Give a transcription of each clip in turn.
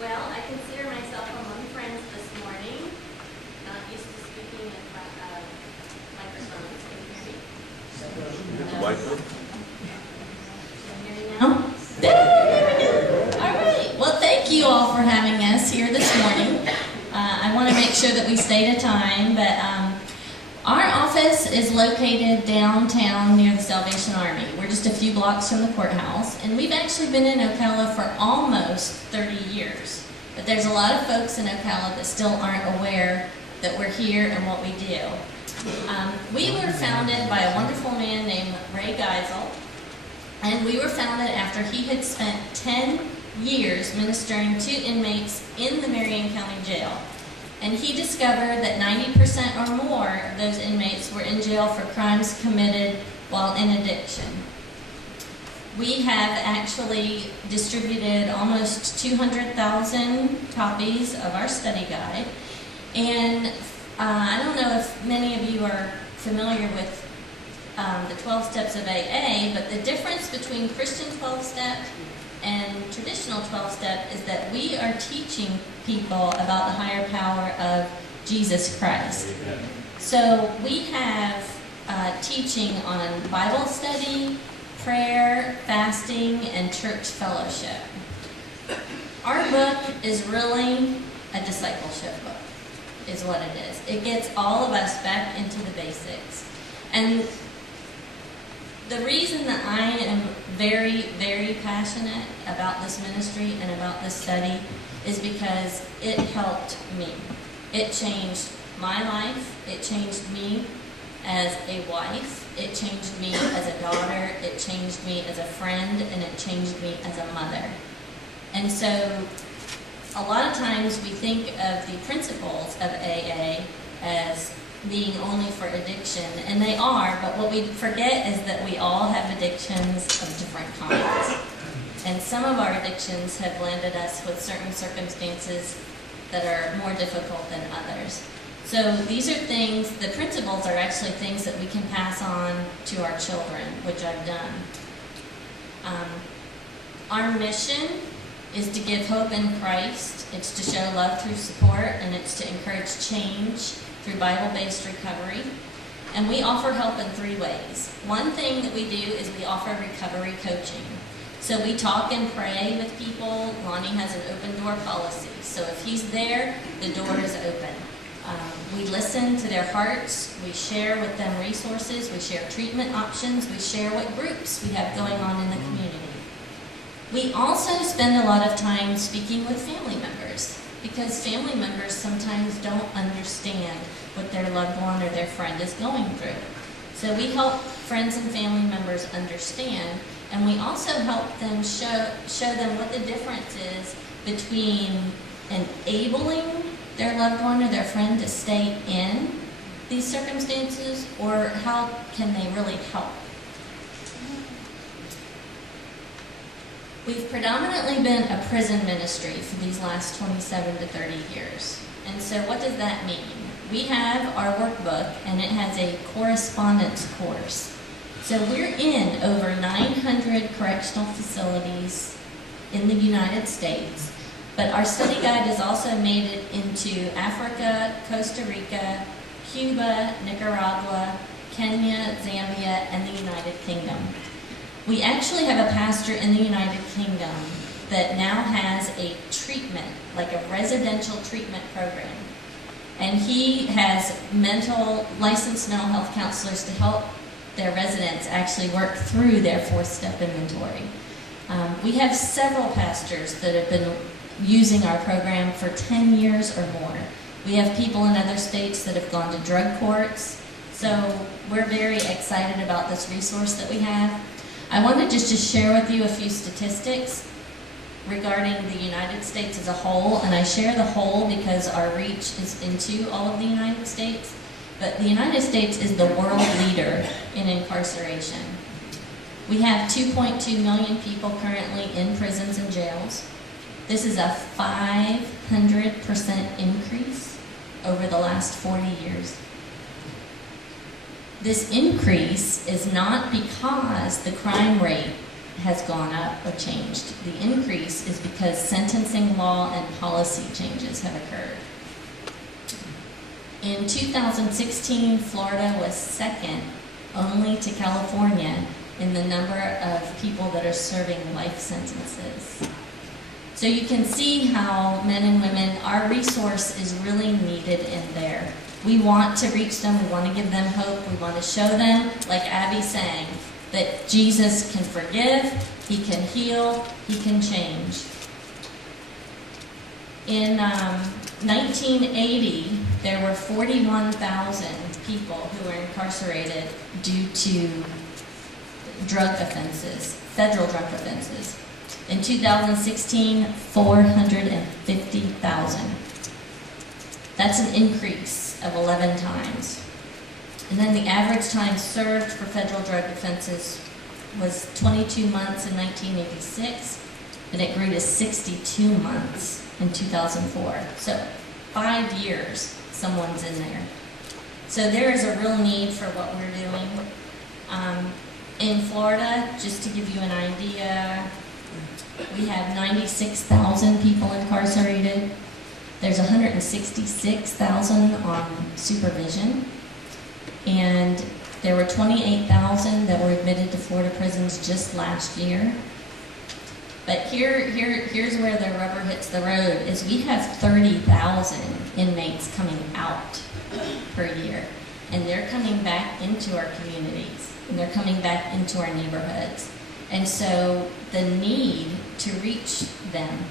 Well, I consider myself among friends this morning. Not used to speaking in front of microphones. Can you hear me? It's a whiteboard. Can you hear me now? There we go. All right. Well, thank you all for having us here this morning. I want to make sure that we stay to time, but our office is located downtown near the Salvation Army. We're just a few blocks from the courthouse, and we've actually been in Ocala for almost 30 years. But there's a lot of folks in Ocala that still aren't aware that we're here and what we do. We were founded by a wonderful man named Ray Geisel, and we were founded after he had spent 10 years ministering to inmates in the Marion County Jail. And he discovered that 90% or more of those inmates were in jail for crimes committed while in addiction. We have actually distributed almost 200,000 copies of our study guide. And I don't know if many of you are familiar with the 12 steps of AA, but the difference between Christian 12-step and traditional 12-step is that we are teaching people about the higher power of Jesus Christ. So we have teaching on Bible study, prayer, fasting, and church fellowship. Our book is really a discipleship book, is what it is. It gets all of us back into the basics. And the reason that I am very, very passionate about this ministry and about this study is because it helped me. It changed my life. It changed me as a wife. It changed me as a daughter. It changed me as a friend. And it changed me as a mother. And so a lot of times we think of the principles of AA as being only for addiction, and they are, but what we forget is that we all have addictions of different kinds. And some of our addictions have landed us with certain circumstances that are more difficult than others. So these are things, the principles are actually things that we can pass on to our children, which I've done. Our mission is to give hope in Christ. It's to show love through support, and it's to encourage change through Bible-based recovery. And we offer help in 3 ways. One thing that we do is we offer recovery coaching. So we talk and pray with people. Lonnie has an open door policy. So if he's there, the door is open. We listen to their hearts. We share with them resources. We share treatment options. We share what groups we have going on in the community. We also spend a lot of time speaking with family members, because family members sometimes don't understand what their loved one or their friend is going through. So we help friends and family members understand, and we also help them show them what the difference is between enabling their loved one or their friend to stay in these circumstances, or how can they really help. We've predominantly been a prison ministry for these last 27 to 30 years. And so what does that mean? We have our workbook, and it has a correspondence course. So we're in over 900 correctional facilities in the United States, but our study guide has also made it into Africa, Costa Rica, Cuba, Nicaragua, Kenya, Zambia, and the United Kingdom. We actually have a pastor in the United Kingdom that now has a treatment, like a residential treatment program. And he has licensed mental health counselors to help their residents actually work through their 4-step inventory. We have several pastors that have been using our program for 10 years or more. We have people in other states that have gone to drug courts. So we're very excited about this resource that we have. I wanted just to share with you a few statistics regarding the United States as a whole, and I share the whole because our reach is into all of the United States, but the United States is the world leader in incarceration. We have 2.2 million people currently in prisons and jails. This is a 500% increase over the last 40 years. This increase is not because the crime rate has gone up or changed. The increase is because sentencing law and policy changes have occurred. In 2016, Florida was second only to California in the number of people that are serving life sentences. So you can see how men and women, our resource is really needed in there. We want to reach them, we want to give them hope, we want to show them, like Abby sang, that Jesus can forgive, he can heal, he can change. In 1980, there were 41,000 people who were incarcerated due to drug offenses, federal drug offenses. In 2016, 450,000. That's an increase of 11 times. And then the average time served for federal drug offenses was 22 months in 1986, and it grew to 62 months in 2004. So 5 years, someone's in there. So there is a real need for what we're doing. In Florida, just to give you an idea, we have 96,000 people incarcerated. There's 166,000 on supervision. And there were 28,000 that were admitted to Florida prisons just last year. But here's where the rubber hits the road, is we have 30,000 inmates coming out per year. And they're coming back into our communities, and they're coming back into our neighborhoods. And so the need to reach them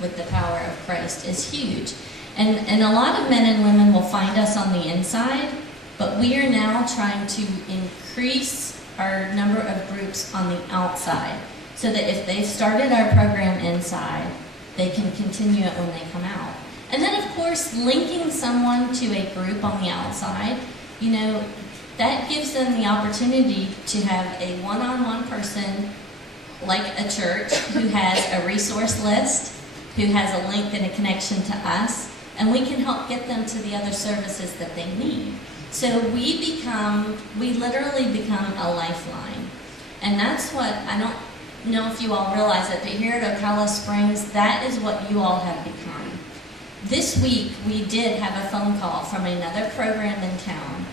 with the power of Christ is huge. And a lot of men and women will find us on the inside, but we are now trying to increase our number of groups on the outside, so that if they've started our program inside, they can continue it when they come out. And then, of course, linking someone to a group on the outside, you know, that gives them the opportunity to have a one-on-one person like a church who has a resource list, who has a link and a connection to us, and we can help get them to the other services that they need. So we literally become a lifeline. And that's what, I don't know if you all realize it, but here at Ocala Springs, that is what you all have become. This week, we did have a phone call from another program in town,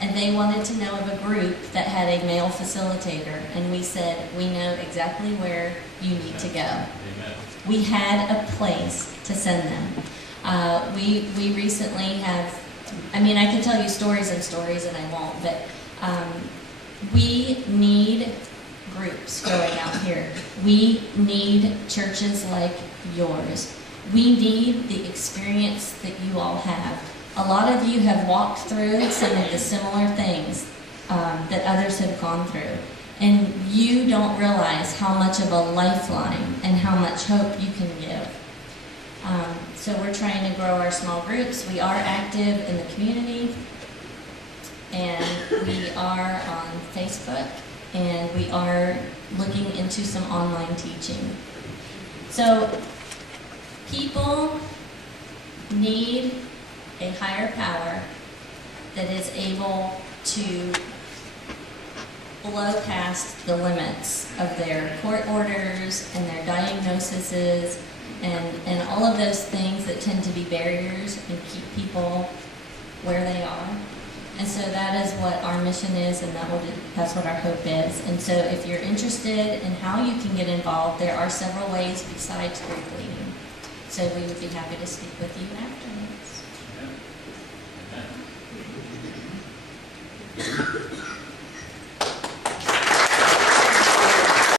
and they wanted to know of a group that had a male facilitator, and we said, we know exactly where you need to go. Amen. We had a place to send them. We recently have, I mean, I can tell you stories and stories, and I won't, but we need groups going out here. We need churches like yours. We need the experience that you all have. A lot of you have walked through some of the similar things that others have gone through. And you don't realize how much of a lifeline and how much hope you can give. So we're trying to grow our small groups. We are active in the community, and we are on Facebook, and we are looking into some online teaching. So people need a higher power that is able to blow past the limits of their court orders and their diagnoses and all of those things that tend to be barriers and keep people where they are. And so that is what our mission is, and that's what our hope is. And so if you're interested in how you can get involved, there are several ways besides group leading. So we would be happy to speak with you now.